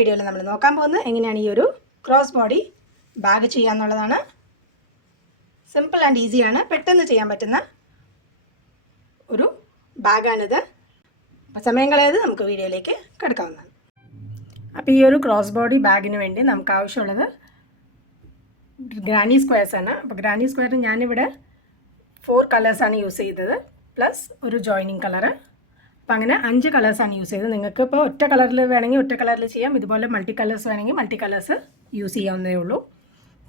വീഡിയോയിൽ നമ്മൾ നോക്കാൻ പോകുന്നത് എങ്ങനെയാണ് ഈ ഒരു ക്രോസ് ബോഡി ബാഗ് ചെയ്യാന്നുള്ളതാണ്. സിമ്പിൾ ആൻഡ് ഈസിയാണ്, പെട്ടെന്ന് ചെയ്യാൻ പറ്റുന്ന ഒരു ബാഗാണിത്. അപ്പോൾ സമയം കളയാതെ നമുക്ക് വീഡിയോയിലേക്ക് കിടക്കാവുന്നതാണ്. അപ്പോൾ ഈ ഒരു ക്രോസ് ബോഡി ബാഗിന് വേണ്ടി നമുക്ക് ആവശ്യമുള്ളത് ഗ്രാനി സ്ക്വയർസ് ആണ്. അപ്പോൾ ഗ്രാനി സ്ക്വയർ ഞാനിവിടെ 4 കളേഴ്സാണ് യൂസ് ചെയ്തത്, പ്ലസ് ഒരു ജോയിനിങ് കളറ്. അപ്പോൾ അങ്ങനെ 5 കളേഴ്സാണ് യൂസ് ചെയ്തത്. നിങ്ങൾക്ക് ഇപ്പോൾ ഒറ്റ കളറിൽ വേണമെങ്കിൽ ഒറ്റ കളറിൽ ചെയ്യാം, ഇതുപോലെ മൾട്ടി കളേഴ്സ് വേണമെങ്കിൽ മൾട്ടി കളേഴ്സ് യൂസ് ചെയ്യാവുന്നതേ ഉള്ളൂ.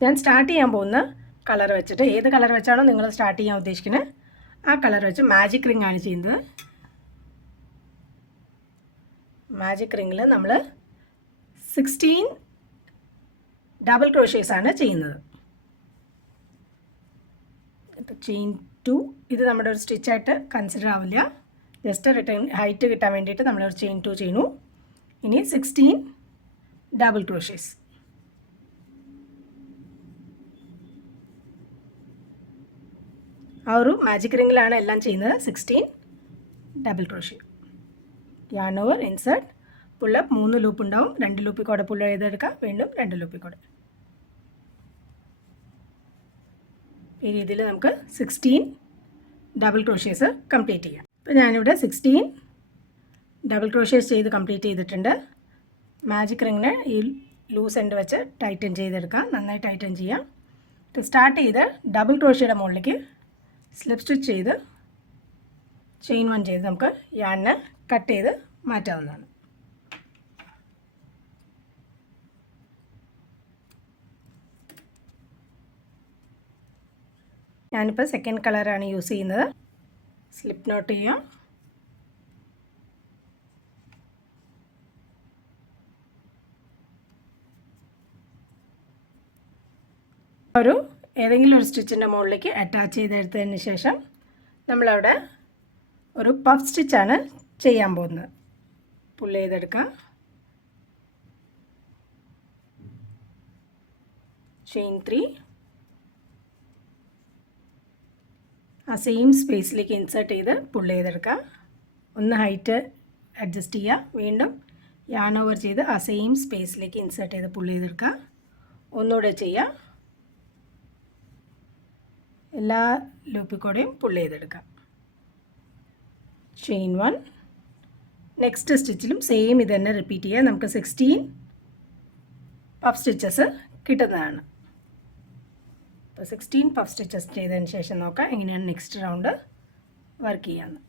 ഞാൻ സ്റ്റാർട്ട് ചെയ്യാൻ പോകുന്ന കളർ വെച്ചിട്ട്, ഏത് കളർ വെച്ചാണോ നിങ്ങൾ സ്റ്റാർട്ട് ചെയ്യാൻ ഉദ്ദേശിക്കുന്നത് ആ കളർ വെച്ച് മാജിക് റിംഗ് ആണ് ചെയ്യുന്നത്. മാജിക് റിങ്ങിൽ നമ്മൾ 16 ഡബിൾ ക്രോഷേസ് ആണ് ചെയ്യുന്നത്. ഇപ്പോൾ ചെയിൻ 2 ഇത് നമ്മുടെ ഒരു സ്റ്റിച്ചായിട്ട് കൺസിഡർ ആവില്ല, ജസ്റ്റ് റിട്ടേൺ ഹൈറ്റ് കിട്ടാൻ വേണ്ടിയിട്ട് നമ്മളൊരു ചെയിൻ 2 ചെയ്യുന്നു. ഇനി 16 ഡബിൾ ക്രോഷേസ്. ആ ഒരു മാജിക് റിങ്ങിലാണ് എല്ലാം ചെയ്യുന്നത്. 16 double crochet, yarn over, insert, pull up, 3 loop ഉണ്ടാവും. 2 ലൂപ്പിൽ കൂടെ പുൾ ചെയ്തെടുക്കാം, വീണ്ടും 2 ലൂപ്പിൽ കൂടെ. ഈ രീതിയിൽ നമുക്ക് 16 ഡബിൾ ക്രോഷേസ് കംപ്ലീറ്റ് ചെയ്യാം. അപ്പോൾ ഞാനിവിടെ 16 ഡബിൾ ക്രോഷേസ് ചെയ്ത് കംപ്ലീറ്റ് ചെയ്തിട്ടുണ്ട്. മാജിക് റിങ്ങിനെ ഈ ലൂസ് എൻഡ് വെച്ച് ടൈറ്റൻ ചെയ്തെടുക്കാം, നന്നായി ടൈറ്റൻ ചെയ്യാം. സ്റ്റാർട്ട് ചെയ്ത് ഡബിൾ ക്രോഷയുടെ മുകളിലേക്ക് സ്ലിപ്പ് സ്റ്റിച്ച് ചെയ്ത് ചെയിൻ 1 ചെയ്ത് നമുക്ക് യാണിനെ കട്ട് ചെയ്ത് മാറ്റാവുന്നതാണ്. ഞാനിപ്പോൾ സെക്കൻഡ് കളറാണ് യൂസ് ചെയ്യുന്നത്. സ്ലിപ്പ് നോട്ട് ചെയ്യാം. ഒരു ഏതെങ്കിലും ഒരു സ്റ്റിച്ചിൻ്റെ മുകളിലേക്ക് അറ്റാച്ച് ചെയ്തെടുത്തതിന് ശേഷം നമ്മളവിടെ ഒരു പഫ് സ്റ്റിച്ചാണ് ചെയ്യാൻ പോകുന്നത്. പുൾ ചെയ്തെടുക്കാം. ചെയിൻ 3 ആ സെയിം സ്പേസിലേക്ക് ഇൻസേർട്ട് ചെയ്ത് പുൾ ചെയ്തെടുക്കാം. ഒന്ന് ഹൈറ്റ് അഡ്ജസ്റ്റ് ചെയ്യുക, വീണ്ടും യാൺ ഓവർ ചെയ്ത് ആ സെയിം സ്പേസിലേക്ക് ഇൻസേർട്ട് ചെയ്ത് പുൾ ചെയ്തെടുക്കുക. ഒന്നുകൂടെ ചെയ്യുക, എല്ലാ ലൂപ്പിൽ കൂടെയും പുൾ ചെയ്തെടുക്കാം. ചെയിൻ 1. നെക്സ്റ്റ് സ്റ്റിച്ചിലും സെയിം ഇത് തന്നെ റിപ്പീറ്റ് ചെയ്യുക. നമുക്ക് 16 പഫ് സ്റ്റിച്ചസ് കിട്ടുന്നതാണ്. അപ്പോൾ 16 പഫ് സ്റ്റിച്ചസ് ചെയ്തതിന് ശേഷം നോക്കാം എങ്ങനെയാണ് നെക്സ്റ്റ് റൗണ്ട് വർക്ക് ചെയ്യാമെന്ന്.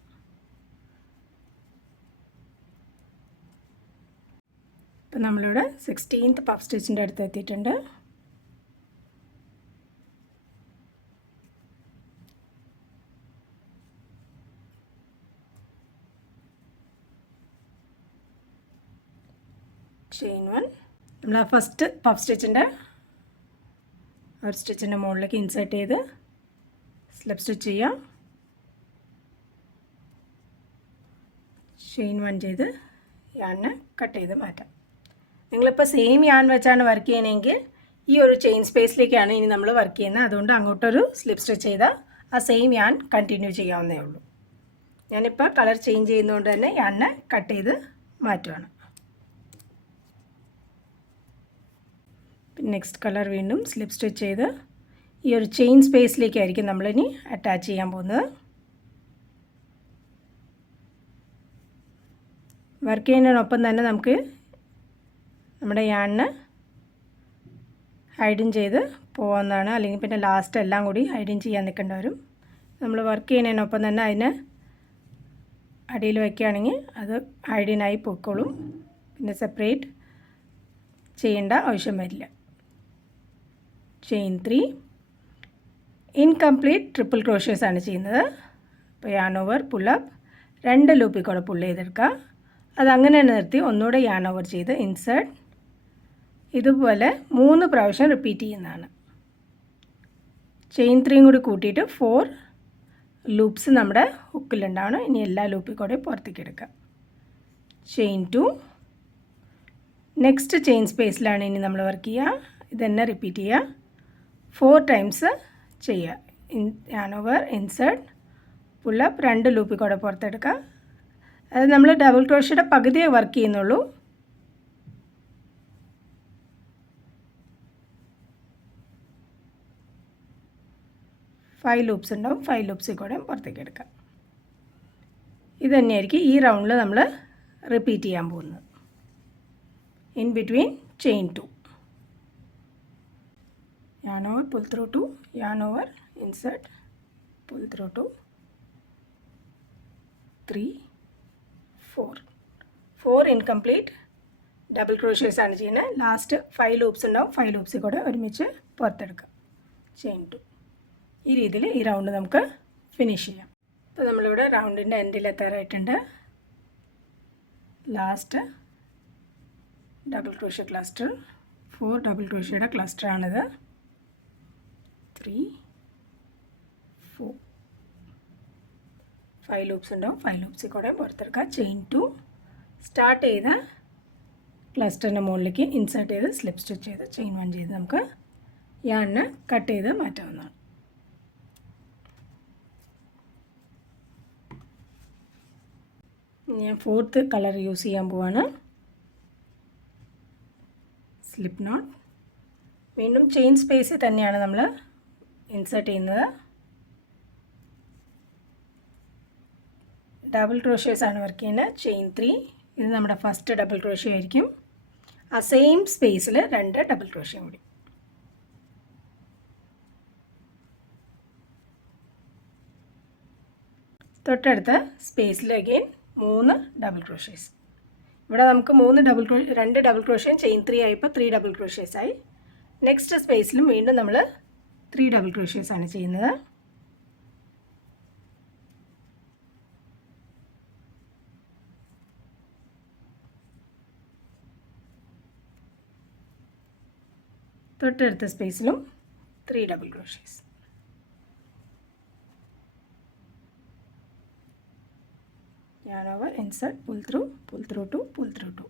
ഇപ്പോൾ നമ്മളിവിടെ 16th പഫ് സ്റ്റിച്ചിൻ്റെ അടുത്ത് എത്തിയിട്ടുണ്ട്. ചെയിൻ 1 നമ്മൾ ആ ഫസ്റ്റ് പഫ് സ്റ്റിച്ചിൻ്റെ ഒരു സ്റ്റിച്ചിൻ്റെ മുകളിലേക്ക് ഇൻസേർട്ട് ചെയ്ത് സ്ലിപ്പ് സ്റ്റിച്ച് ചെയ്യാം. ചെയിൻ 1 ചെയ്ത് യാണിനെ കട്ട് ചെയ്ത് മാറ്റാം. നിങ്ങളിപ്പോൾ സെയിം യാൺ വെച്ചാണ് വർക്ക് ചെയ്യണമെങ്കിൽ ഈ ഒരു ചെയിൻ സ്പേസിലേക്കാണ് ഇനി നമ്മൾ വർക്ക് ചെയ്യുന്നത്. അതുകൊണ്ട് അങ്ങോട്ടൊരു സ്ലിപ്പ് സ്റ്റിച്ച് ചെയ്താൽ ആ സെയിം യാൺ കണ്ടിന്യൂ ചെയ്യാവുന്നേ ഉള്ളൂ. ഞാനിപ്പോൾ കളർ ചേഞ്ച് ചെയ്യുന്നതുകൊണ്ട് തന്നെ യാണിനെ കട്ട് ചെയ്ത് മാറ്റുകയാണ്. നെക്സ്റ്റ് കളർ വീണ്ടും സ്ലിപ്പ് സ്റ്റിച്ച് ചെയ്ത് ഈ ഒരു ചെയിൻ സ്പേസിലേക്കായിരിക്കും നമ്മളിനി അറ്റാച്ച് ചെയ്യാൻ പോകുന്നത്. വർക്ക് ചെയ്യുന്നതിനൊപ്പം തന്നെ നമുക്ക് നമ്മുടെ യാണിന് ഹൈഡിങ് ചെയ്ത് പോകാവുന്നതാണ്. അല്ലെങ്കിൽ പിന്നെ ലാസ്റ്റ് എല്ലാം കൂടി ഹൈഡിങ് ചെയ്യാൻ നിൽക്കേണ്ടി വരും. നമ്മൾ വർക്ക് ചെയ്യുന്നതിനൊപ്പം തന്നെ അതിന് അടിയിൽ വയ്ക്കുകയാണെങ്കിൽ അത് ഹൈഡിനായി പൊയ്ക്കോളും, പിന്നെ സെപ്പറേറ്റ് ചെയ്യേണ്ട ആവശ്യം വരില്ല. ചെയിൻ 3 ഇൻകംപ്ലീറ്റ് ട്രിപ്പിൾ ക്രോഷേസ് ആണ് ചെയ്യുന്നത്. അപ്പോൾ യാൺ ഓവർ, പുൾ അപ്പ്, 2 ലൂപ്പിൽ കൂടെ പുൾ ചെയ്തെടുക്കുക. അതങ്ങനെ നിർത്തി ഒന്നുകൂടെ യാൺ ഓവർ ചെയ്ത് ഇൻസേർട്ട്, ഇതുപോലെ 3 പ്രാവശ്യം റിപ്പീറ്റ് ചെയ്യുന്നതാണ്. ചെയിൻ 3 കൂടി കൂട്ടിയിട്ട് 4 ലൂപ്സ് നമ്മുടെ ഹുക്കിലുണ്ടാവണം. ഇനി എല്ലാ ലൂപ്പിൽ കൂടെ പുറത്തേക്ക് എടുക്കുക. ചെയിൻ 2. നെക്സ്റ്റ് ചെയിൻ സ്പേസിലാണ് ഇനി നമ്മൾ വർക്ക് ചെയ്യുക. ഇതന്നെ റിപ്പീറ്റ് ചെയ്യുക, 4 ടൈംസ് ചെയ്യുക. Yarn over, insert, pull up, 2 ലൂപ്പിൽ കൂടെ പുറത്തെടുക്കുക. അത് നമ്മൾ ഡബിൾ ക്രോഷയുടെ പകുതിയെ വർക്ക് ചെയ്യുന്നുള്ളൂ. 5 ലൂപ്സ് ഉണ്ടാവും. 5 ലൂപ്സിൽ കൂടെ പുറത്തേക്ക് എടുക്കാം. ഇത് തന്നെയായിരിക്കും ഈ റൗണ്ടിൽ നമ്മൾ റിപ്പീറ്റ് ചെയ്യാൻ പോകുന്നത്. In between chain 2 yarn over, pull through 2, yarn over, insert, pull through 2, 3, 4 incomplete double ക്രോഷേസ് ആണ് ചെയ്യുന്നത്. ലാസ്റ്റ് 5 ലൂപ്സ് ഉണ്ടാവും. 5 ലൂപ്സിൽ കൂടെ ഒരുമിച്ച് പുറത്തെടുക്കാം. ചെയിൻ 2. ഈ രീതിയിൽ ഈ റൗണ്ട് നമുക്ക് ഫിനിഷ് ചെയ്യാം. അപ്പോൾ നമ്മളിവിടെ റൗണ്ടിൻ്റെ എൻഡിൽ എത്താറായിട്ടുണ്ട്. Last double crochet cluster, 4 double ക്രോഷയുടെ ക്ലസ്റ്ററാണിത്. 3, 4, 5 ലൂപ്സ് ഉണ്ടാവും. 5 ലൂപ്സിൽ കൂടെ പുറത്തെടുക്കുക. ചെയിൻ 2 സ്റ്റാർട്ട് ചെയ്ത ക്ലസ്റ്ററിൻ്റെ മുകളിലേക്ക് ഇൻസേർട്ട് ചെയ്ത് സ്ലിപ്പ് സ്റ്റിച്ച് ചെയ്ത് ചെയിൻ 1 ചെയ്ത് നമുക്ക് യാണിന് കട്ട് ചെയ്ത് മാറ്റാവുന്നതാണ്. ഞാൻ 4th കളർ യൂസ് ചെയ്യാൻ പോവാണ്. Slip not. വീണ്ടും ചെയിൻ സ്പേസിൽ തന്നെയാണ് നമ്മൾ ഇൻസേർട്ട് ചെയ്യുന്നത്. ഡബിൾ ക്രോഷേസ് ആണ് വർക്ക് ചെയ്യുന്നത്. ചെയിൻ 3. ഇത് നമ്മുടെ ഫസ്റ്റ് ഡബിൾ ക്രോഷേ ആയിരിക്കും. ആ സെയിം സ്പേസിൽ 2 ഡബിൾ ക്രോഷേ കൂടി. തൊട്ടടുത്ത സ്പേസിൽ അഗെയിൻ 3 ഡബിൾ ക്രോഷേസ്. ഇവിടെ നമുക്ക് 2 ഡബിൾ ക്രോഷേയും ചെയിൻ 3 ആയപ്പോൾ 3 ഡബിൾ ക്രോഷേസ് ആയി. നെക്സ്റ്റ് സ്പേസിലും വീണ്ടും നമ്മൾ 3 ഡബിൾ ക്രോഷേസ് ആണ് ചെയ്യുന്നത്. തൊട്ടടുത്ത സ്പേസിലും 3 double ക്രോഷേസ്. yarn over, insert, pull through 2, pull through 2.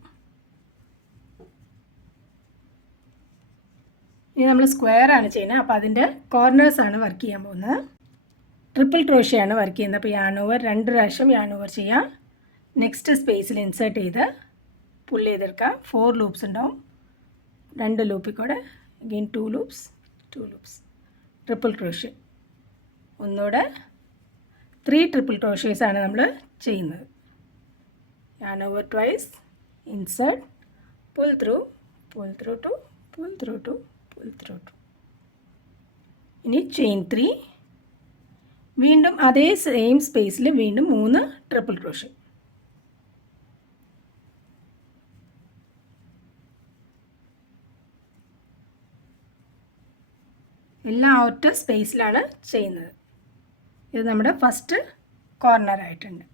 ഇനി നമ്മൾ സ്ക്വയർ ആണ് ചെയ്യുന്നത്. അപ്പോൾ അതിൻ്റെ കോർണേഴ്സ് ആണ് വർക്ക് ചെയ്യാൻ പോകുന്നത്. ട്രിപ്പിൾ ക്രോഷേ ആണ് വർക്ക് ചെയ്യുന്നത്. അപ്പോൾ yarn over 2 പ്രാവശ്യം yarn over ചെയ്യാം. നെക്സ്റ്റ് സ്പേസിൽ ഇൻസേർട്ട് ചെയ്ത് പുൾ ചെയ്തെടുക്കാം. 4 ലൂപ്സ് ഉണ്ടാവും. 2 ലൂപ്പിൽ കൂടെ അഗെയിൻ 2 ലൂപ്സ്, ട്രിപ്പിൾ ക്രോഷേ. ഒന്നുകൂടെ 3 ട്രിപ്പിൾ ക്രോഷേസ് ആണ് നമ്മൾ ചെയ്യുന്നത്. yarn over twice, insert, pull through 2, pull through 2, pull through 2. ഇനി ചെയിൻ 3. വീണ്ടും അതേ സെയിം സ്പേസിൽ വീണ്ടും 3 ട്രിപ്പിൾ ക്രോഷേ. എല്ലാം ഒറ്റ സ്പേസിലാണ് ചെയ്യുന്നത്. ഇത് നമ്മുടെ ഫസ്റ്റ് കോർണർ ആയിട്ടുണ്ട്.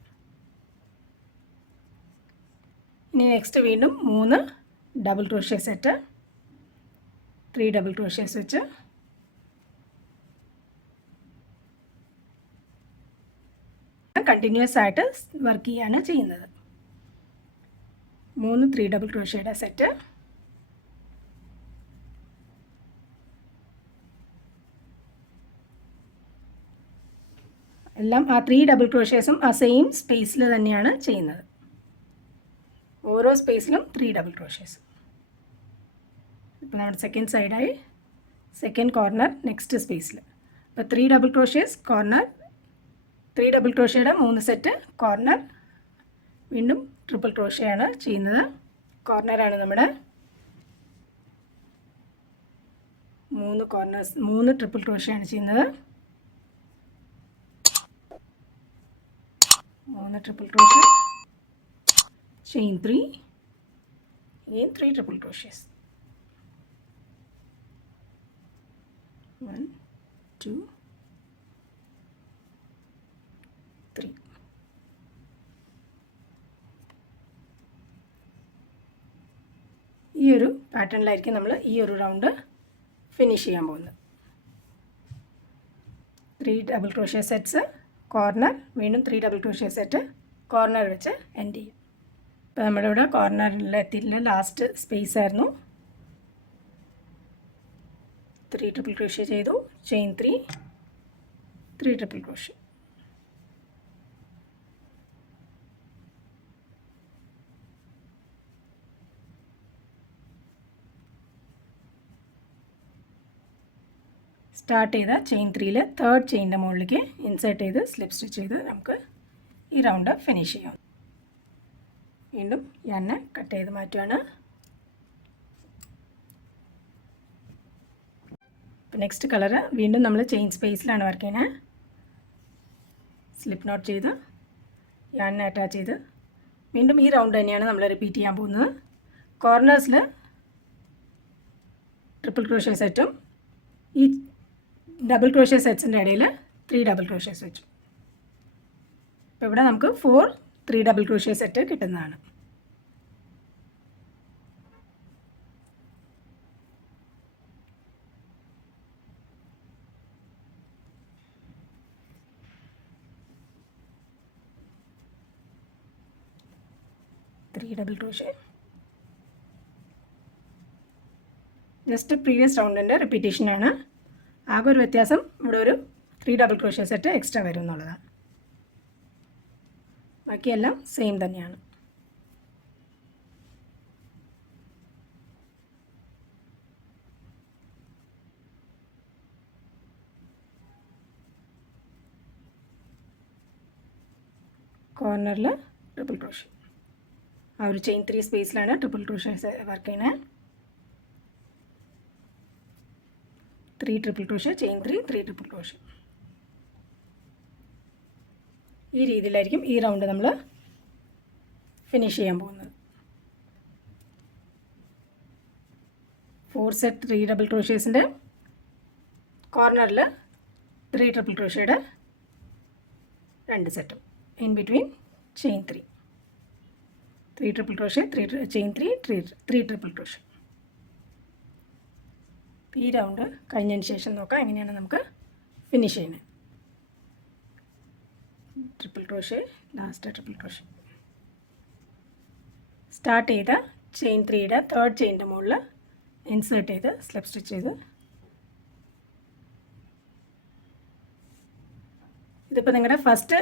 ഇനി നെക്സ്റ്റ് വീണ്ടും 3 ഡബിൾ ക്രോഷേ സെറ്റ്, 3 ഡബിൾ ക്രോഷേസ് വെച്ച് കണ്ടിന്യൂസ് ആയിട്ട് വർക്ക് ചെയ്യാണ് ചെയ്യുന്നത്. 3 3 ഡബിൾ ക്രോഷേയുടെ സെറ്റ്. എല്ലാം ആ 3 ഡബിൾ ക്രോഷേസും ആ സെയിം സ്പേസിൽ തന്നെയാണ് ചെയ്യുന്നത്. ഓരോ സ്പേസിലും 3 ഡബിൾ ക്രോഷേസ്. ഇപ്പോൾ നമ്മുടെ സെക്കൻഡ് സൈഡായി സെക്കൻഡ് കോർണർ നെക്സ്റ്റ് സ്പേസിൽ. അപ്പോൾ 3 ഡബിൾ ക്രോഷേസ് കോർണർ, 3 ഡബിൾ ക്രോഷേയുടെ 3 സെറ്റ് കോർണർ, വീണ്ടും ട്രിപ്പിൾ ക്രോഷേ ആണ് ചെയ്യുന്നത്. കോർണറാണ് നമ്മുടെ 3 കോർണേഴ്സ്, 3 ട്രിപ്പിൾ ക്രോഷേ ആണ് ചെയ്യുന്നത്. 3 triple crochet, chain 3, again 3 triple crochets. 1 2 3. ഈ ഒരു പാറ്റേണിലായിരിക്കും നമ്മൾ ഈ ഒരു റൗണ്ട് ഫിനിഷ് ചെയ്യാൻ പോകുന്നത്. 3 ഡബിൾ ക്രോഷേ സെറ്റ്സ്, കോർണർ, വീണ്ടും 3 ഡബിൾ ക്രോഷേ സെറ്റ്, കോർണർ വെച്ച് എൻഡ് ചെയ്യും. ഇപ്പോൾ നമ്മുടെ ഇവിടെ കോർണറിലെത്തിയില്ല, ലാസ്റ്റ് സ്പേസ് ആയിരുന്നു. 3 ട്രിപ്പിൾ ക്രോഷേ ചെയ്തു, ചെയിൻ 3, 3 ട്രിപ്പിൾ ക്രോഷേ. സ്റ്റാർട്ട് ചെയ്ത ചെയിൻ 3യിൽ തേർഡ് ചെയിനിൻ്റെ മുകളിലേക്ക് ഇൻസേർട്ട് ചെയ്ത് സ്ലിപ്പ് സ്റ്റിച്ച് ചെയ്ത് നമുക്ക് ഈ റൗണ്ട് ഫിനിഷ് ചെയ്യാം. വീണ്ടും യാർണ് കട്ട് ചെയ്ത് മാറ്റുകയാണ്. നെക്സ്റ്റ് കളറ് വീണ്ടും നമ്മൾ ചെയിൻ സ്പേസിലാണ് വർക്ക് ചെയ്യുന്നത്. സ്ലിപ്പ് നോട്ട് ചെയ്ത് യാർണിനെ അറ്റാച്ച് ചെയ്ത് വീണ്ടും ഈ റൗണ്ട് തന്നെയാണ് നമ്മൾ റിപ്പീറ്റ് ചെയ്യാൻ പോകുന്നത്. കോർണേഴ്സിൽ ട്രിപ്പിൾ ക്രോഷ്യ സെറ്റും ഈ ഡബിൾ ക്രോഷ്യ സെറ്റ്സിൻ്റെ ഇടയിൽ 3 ഡബിൾ ക്രോഷ്യേസ് വെച്ചു. അപ്പോൾ ഇവിടെ നമുക്ക് 4 3 ഡബിൾ ക്രോഷ്യ സെറ്റ് കിട്ടുന്നതാണ്. ഡബിൾ ക്രോഷ്യ ജസ്റ്റ് പ്രീവിയസ് റൗണ്ടിൻ്റെ റിപ്പീറ്റേഷനാണ്. ആകെ ഒരു വ്യത്യാസം ഇവിടെ ഒരു 3 ഡബിൾ ക്രോഷ്യ സെറ്റ് എക്സ്ട്രാ വരും എന്നുള്ളതാണ്. ബാക്കിയെല്ലാം സെയിം തന്നെയാണ്. കോർണറിൽ ട്രിപ്പിൾ ക്രോഷ്യ ആ ഒരു ചെയിൻ 3 സ്പേസിലാണ് ട്രിപ്പിൾ ക്രോഷ്യ വർക്ക് ചെയ്യുന്നത്. 3 triple crochet chain 3 triple crochet. ഈ രീതിയിലായിരിക്കും ഈ റൗണ്ട് നമ്മൾ ഫിനിഷ് ചെയ്യാൻ പോകുന്നത്. 4 സെറ്റ് 3 ഡബിൾ ക്രോഷ്യേസിൻ്റെ കോർണറിൽ 3 ട്രിപ്പിൾ ക്രോഷ്യയുടെ 2 സെറ്റും in between chain 3 triple crochet chain 3 triple crochet. ഈ റൗണ്ട് കഴിഞ്ഞതിന് ശേഷം നോക്കാം എങ്ങനെയാണ് നമുക്ക് ഫിനിഷ് ചെയ്യുന്നത്. Triple crochet last triple crochet start ചെയ്ത ചെയിൻ 3യുടെ തേർഡ് ചെയിനിൻ്റെ മുകളിൽ ഇൻസേർട്ട് ചെയ്ത് സ്ലിപ്പ് സ്റ്റിച്ച് ചെയ്ത് ഇതിപ്പോൾ നിങ്ങളുടെ ഫസ്റ്റ്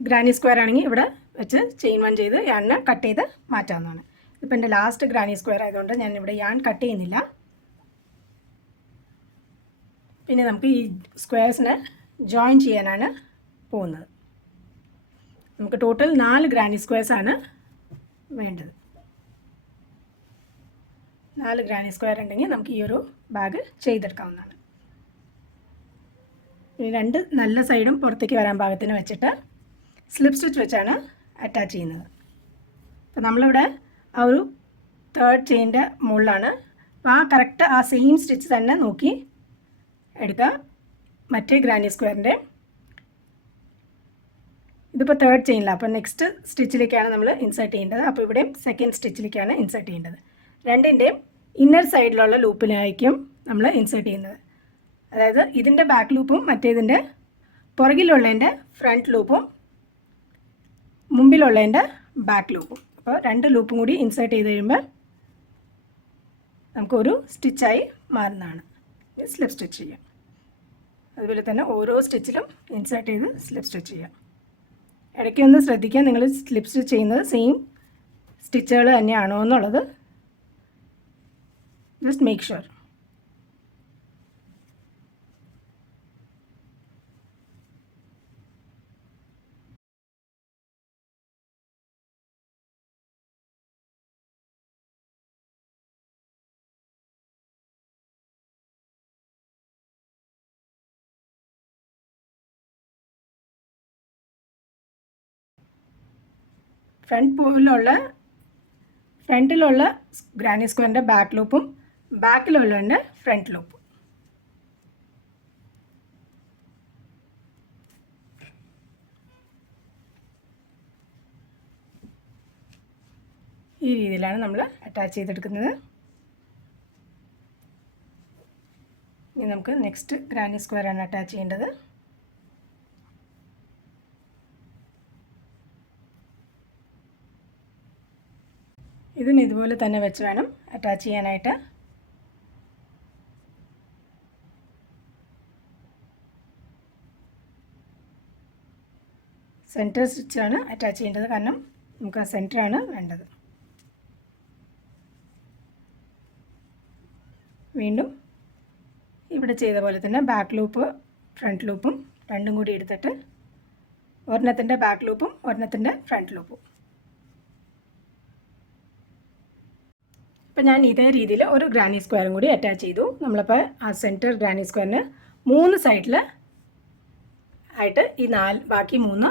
ഗ്രാനി സ്ക്വയർ ആണെങ്കിൽ ഇവിടെ വെച്ച് ചെയിൻ 1 ചെയ്ത് യാണിനെ കട്ട് ചെയ്ത് മാറ്റാവുന്നതാണ്. ഇതിപ്പോൾ എൻ്റെ ലാസ്റ്റ് ഗ്രാനി സ്ക്വയർ ആയതുകൊണ്ട് ഞാൻ ഇവിടെ യാൺ കട്ട് ചെയ്യുന്നില്ല. പിന്നെ നമുക്ക് ഈ സ്ക്വയർസിനെ ജോയിൻ ചെയ്യാനാണ് പോകുന്നത്. നമുക്ക് ടോട്ടൽ 4 ഗ്രാനി സ്ക്വയർസാണ് വേണ്ടത്. 4 ഗ്രാനി സ്ക്വയർ ഉണ്ടെങ്കിൽ നമുക്ക് ഈ ഒരു ബാഗ് ചെയ്തെടുക്കാവുന്നതാണ്. ഈ 2 നല്ല സൈഡും പുറത്തേക്ക് വരാൻ പാകത്തിന് വെച്ചിട്ട് സ്ലിപ്പ് സ്റ്റിച്ച് വെച്ചാണ് അറ്റാച്ച് ചെയ്യുന്നത്. അപ്പോൾ നമ്മളിവിടെ ആ ഒരു തേർഡ് ചെയിൻ്റെ മുകളിലാണ്. അപ്പോൾ ആ കറക്റ്റ് ആ സെയിം സ്റ്റിച്ച് തന്നെ നോക്കി എടുക്കുക. മറ്റേ ഗ്രാനി സ്ക്വയറിൻ്റെ ഇതിപ്പോൾ തേർഡ് ചെയിനിലാണ്. അപ്പോൾ നെക്സ്റ്റ് സ്റ്റിച്ചിലേക്കാണ് നമ്മൾ ഇൻസേർട്ട് ചെയ്യേണ്ടത്. അപ്പോൾ ഇവിടെയും സെക്കൻഡ് സ്റ്റിച്ചിലേക്കാണ് ഇൻസേർട്ട് ചെയ്യേണ്ടത്. രണ്ടിൻ്റെയും ഇന്നർ സൈഡിലുള്ള ലൂപ്പിലായിരിക്കും നമ്മൾ ഇൻസേർട്ട് ചെയ്യുന്നത്. അതായത് ഇതിൻ്റെ ബാക്ക് ലൂപ്പും മറ്റേതിൻ്റെ പുറകിലുള്ളതിൻ്റെ ഫ്രണ്ട് ലൂപ്പും മുമ്പിലുള്ളതിൻ്റെ ബാക്ക് ലൂപ്പും. അപ്പോൾ 2 ലൂപ്പും കൂടി ഇൻസേർട്ട് ചെയ്ത് കഴിയുമ്പോൾ നമുക്കൊരു സ്റ്റിച്ചായി മാറുന്നതാണ്. സ്ലിപ്പ് സ്റ്റിച്ച് ചെയ്യാം. അതുപോലെ തന്നെ ഓരോ സ്റ്റിച്ചിലും ഇൻസേർട്ട് ചെയ്ത് സ്ലിപ്പ് സ്റ്റിച്ച് ചെയ്യാം. ഇടയ്ക്ക് ഒന്ന് ശ്രദ്ധിക്കുക, നിങ്ങൾ സ്ലിപ്പ് സ്റ്റിച്ച് ചെയ്യുന്നത് സെയിം സ്റ്റിച്ചുകൾ തന്നെയാണോ എന്നുള്ളത്. Just make sure. ഫ്രണ്ടിലുള്ള ഗ്രാനി സ്ക്വയറിൻ്റെ ബാക്ക് ലൂപ്പും ബാക്കിലുള്ളതിൻ്റെ ഫ്രണ്ട് ലൂപ്പും. ഈ രീതിയിലാണ് നമ്മൾ അറ്റാച്ച് ചെയ്തെടുക്കുന്നത്. ഇനി നമുക്ക് നെക്സ്റ്റ് ഗ്രാനി സ്ക്വയറാണ് അറ്റാച്ച് ചെയ്യേണ്ടത്. ഇതിന് ഇതുപോലെ തന്നെ വെച്ച് വേണം അറ്റാച്ച് ചെയ്യാനായിട്ട്. സെൻറ്റർ സ്റ്റിച്ചാണ് അറ്റാച്ച് ചെയ്യേണ്ടത്, കാരണം നമുക്ക് ആ സെൻറ്ററാണ് വേണ്ടത്. വീണ്ടും ഇവിടെ ചെയ്ത പോലെ തന്നെ ബാക്ക് ലൂപ്പ് ഫ്രണ്ട് ലൂപ്പും രണ്ടും കൂടി എടുത്തിട്ട് ഒരെണ്ണത്തിൻ്റെ ബാക്ക് ലൂപ്പും ഒരെണ്ണത്തിൻ്റെ ഫ്രണ്ട് ലൂപ്പും. അപ്പോൾ ഞാൻ ഇതേ രീതിയിൽ ഒരു ഗ്രാനി സ്ക്വയറും കൂടി അറ്റാച്ച് ചെയ്തു. നമ്മളിപ്പോൾ ആ സെൻറ്റർ ഗ്രാനി സ്ക്വയറിന് 3 സൈഡിൽ ആയിട്ട് ഈ ബാക്കി 3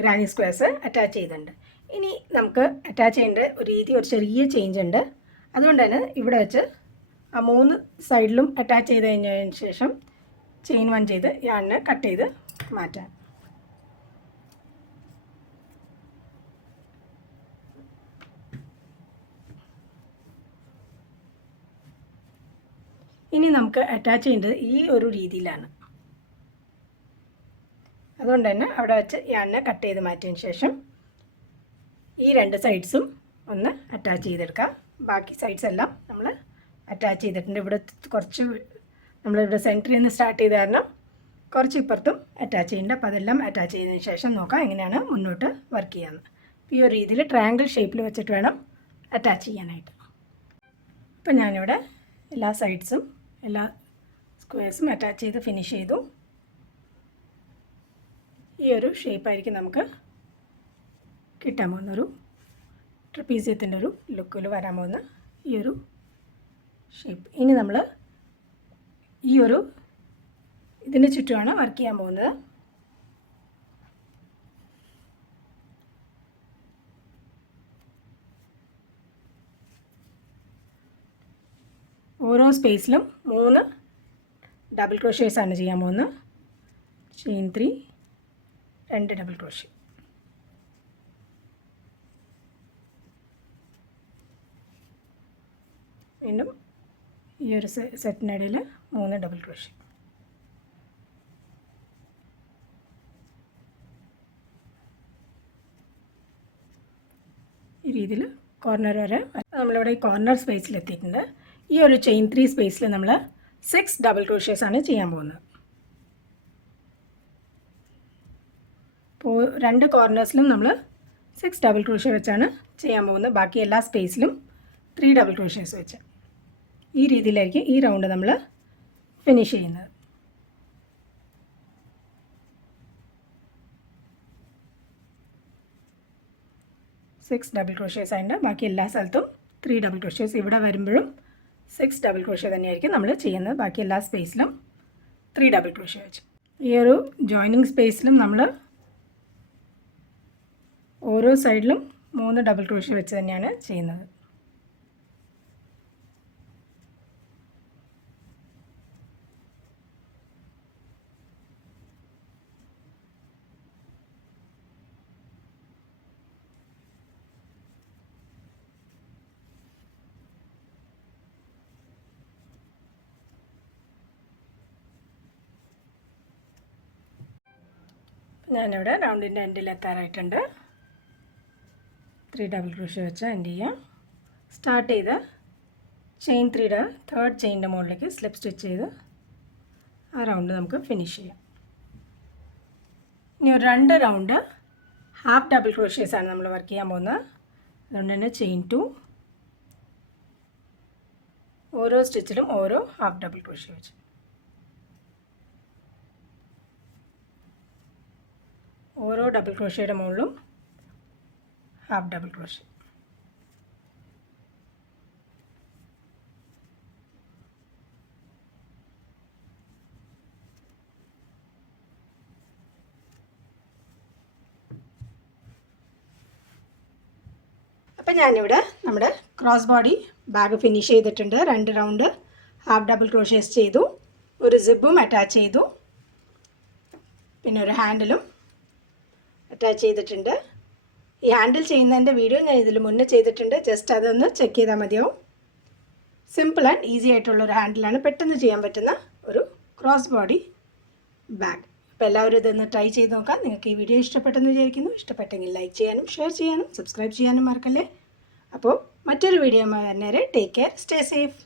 ഗ്രാനി സ്ക്വയർസ് അറ്റാച്ച് ചെയ്തിട്ടുണ്ട്. ഇനി നമുക്ക് അറ്റാച്ച് ചെയ്യേണ്ട ഒരു രീതി, ഒരു ചെറിയ ചേഞ്ച് ഉണ്ട്. അതുകൊണ്ട് തന്നെ ഇവിടെ വെച്ച് ആ 3 സൈഡിലും അറ്റാച്ച് ചെയ്ത് കഴിഞ്ഞതിന് ശേഷം ചെയിൻ 1 ചെയ്ത് യാണിനെ കട്ട് ചെയ്ത് മാറ്റാം. ഇനി നമുക്ക് അറ്റാച്ച് ചെയ്യേണ്ടത് ഈ ഒരു രീതിയിലാണ്. അതുകൊണ്ട് തന്നെ അവിടെ വെച്ച് യാണിനെ കട്ട് ചെയ്ത് മാറ്റിയതിന് ശേഷം ഈ 2 സൈഡ്സും ഒന്ന് അറ്റാച്ച് ചെയ്തെടുക്കാം. ബാക്കി സൈഡ്സ് എല്ലാം നമ്മൾ അറ്റാച്ച് ചെയ്തിട്ടുണ്ട്. ഇവിടെ കുറച്ച് നമ്മളിവിടെ സെൻറ്ററിൽ നിന്ന് സ്റ്റാർട്ട് ചെയ്ത കാരണം കുറച്ച് ഇപ്പുറത്തും അറ്റാച്ച് ചെയ്യുന്നുണ്ട്. അപ്പോൾ അതെല്ലാം അറ്റാച്ച് ചെയ്തതിന് ശേഷം നോക്കാം എങ്ങനെയാണ് മുന്നോട്ട് വർക്ക് ചെയ്യാമെന്ന്. ഈ ഒരു രീതിയിൽ ട്രയാങ്കിൾ ഷേപ്പിൽ വെച്ചിട്ട് വേണം അറ്റാച്ച് ചെയ്യാനായിട്ട്. അപ്പോൾ ഞാനിവിടെ എല്ലാ സൈഡ്സും എല്ലാ സ്ക്വയർസും അറ്റാച്ച് ചെയ്ത് ഫിനിഷ് ചെയ്തു. ഈ ഒരു ഷേപ്പായിരിക്കും നമുക്ക് കിട്ടാൻ പോകുന്നൊരു ട്രപ്പീസിയത്തിൻ്റെ ഒരു ലുക്കിൽ വരാൻ പോകുന്ന ഈ ഒരു ഷേപ്പ്. ഇനി നമ്മൾ ഈ ഒരു ഇതിന് ചുറ്റുമാണ് വർക്ക് ചെയ്യാൻ പോകുന്നത്. ഓരോ സ്പേസിലും 3 ഡബിൾ ക്രോഷേസ് ആണ് ചെയ്യാൻ പോകുന്നത്. Chain 3, 2 double crochet. വീണ്ടും ഈ ഒരു സെറ്റിനിടയിൽ 3 ഡബിൾ ക്രോഷേ. ഈ രീതിയിൽ കോർണർ വരെ നമ്മളിവിടെ ഈ കോർണർ സ്പേസിൽ എത്തിയിട്ടുണ്ട്. ഈ ഒരു ചെയിൻ 3 സ്പേസിൽ നമ്മൾ 6 ഡബിൾ ക്രോഷേസ് ആണ് ചെയ്യാൻ പോകുന്നത്. അപ്പോൾ 2 കോർണേഴ്സിലും നമ്മൾ 6 ഡബിൾ ക്രോഷേ വെച്ചാണ് ചെയ്യാൻ പോകുന്നത്. ബാക്കി എല്ലാ സ്പേസിലും 3 ഡബിൾ ക്രോഷേസ് വെച്ച് ഈ രീതിയിലായിരിക്കും ഈ റൗണ്ട് നമ്മൾ ഫിനിഷ് ചെയ്യുന്നത്. സിക്സ് ഡബിൾ ക്രോഷേസ് ആയിട്ട് ബാക്കി എല്ലാ സ്ഥലത്തും 3 ഡബിൾ ക്രോഷേസ്. ഇവിടെ വരുമ്പോഴും 6 ഡബിൾ ക്രോഷേ തന്നെയായിരിക്കും നമ്മൾ ചെയ്യുന്നത്. ബാക്കി എല്ലാ സ്പേസിലും 3 ഡബിൾ ക്രോഷേ വെച്ച്. ഈ ഒരു ജോയിനിങ് സ്പേസിലും നമ്മൾ ഓരോ സൈഡിലും 3 ഡബിൾ ക്രോഷേ വെച്ച് തന്നെയാണ് ചെയ്യുന്നത്. ഞാനിവിടെ റൗണ്ടിൻ്റെ എൻഡിൽ എത്താറായിട്ടുണ്ട്. 3 ഡബിൾ ക്രോഷേ വെച്ച് എൻഡ് ചെയ്യാം. സ്റ്റാർട്ട് ചെയ്ത് ചെയിൻ 3യുടെ 3rd ചെയിനിൻ്റെ മുകളിലേക്ക് സ്ലിപ്പ് സ്റ്റിച്ച് ചെയ്ത് ആ റൗണ്ട് നമുക്ക് ഫിനിഷ് ചെയ്യാം. ഇനി ഒരു 2 റൗണ്ട് ഹാഫ് ഡബിൾ ക്രോഷേസാണ് നമ്മൾ വർക്ക് ചെയ്യാൻ പോകുന്നത്. അതുകൊണ്ട് തന്നെ ചെയിൻ 2, ഓരോ സ്റ്റിച്ചിലും ഓരോ ഹാഫ് ഡബിൾ ക്രോഷേ വെച്ച് ഓരോ ഡബിൾ ക്രോഷയുടെ മുകളിലും ഹാഫ് ഡബിൾ ക്രോഷേ. അപ്പം ഞാനിവിടെ നമ്മുടെ ക്രോസ് ബോഡി ബാഗ് ഫിനിഷ് ചെയ്തിട്ടുണ്ട്. 2 റൗണ്ട് ഹാഫ് ഡബിൾ ക്രോഷേസ് ചെയ്തു, ഒരു സിബും അറ്റാച്ച് ചെയ്തു, പിന്നെ ഒരു ഹാൻഡിലും അറ്റാച്ച് ചെയ്തിട്ടുണ്ട്. ഈ ഹാൻഡിൽ ചെയ്യുന്നതിൻ്റെ വീഡിയോ ഞാൻ ഇതിൽ മുന്നേ ചെയ്തിട്ടുണ്ട്. ജസ്റ്റ് അതൊന്ന് ചെക്ക് ചെയ്താൽ മതിയാവും. സിമ്പിൾ ആൻഡ് ഈസി ആയിട്ടുള്ളൊരു ഹാൻഡിലാണ്, പെട്ടെന്ന് ചെയ്യാൻ പറ്റുന്ന ഒരു ക്രോസ് ബോഡി ബാഗ്. അപ്പോൾ എല്ലാവരും ഇതൊന്ന് ട്രൈ ചെയ്ത് നോക്കാം. നിങ്ങൾക്ക് ഈ വീഡിയോ ഇഷ്ടപ്പെട്ടെന്ന് വിചാരിക്കുന്നു. ഇഷ്ടപ്പെട്ടെങ്കിൽ ലൈക്ക് ചെയ്യാനും ഷെയർ ചെയ്യാനും സബ്സ്ക്രൈബ് ചെയ്യാനും മറക്കല്ലേ. അപ്പോൾ മറ്റൊരു വീഡിയോ വരുന്നവരെ ടേക്ക് കെയർ, സ്റ്റേ സേഫ്.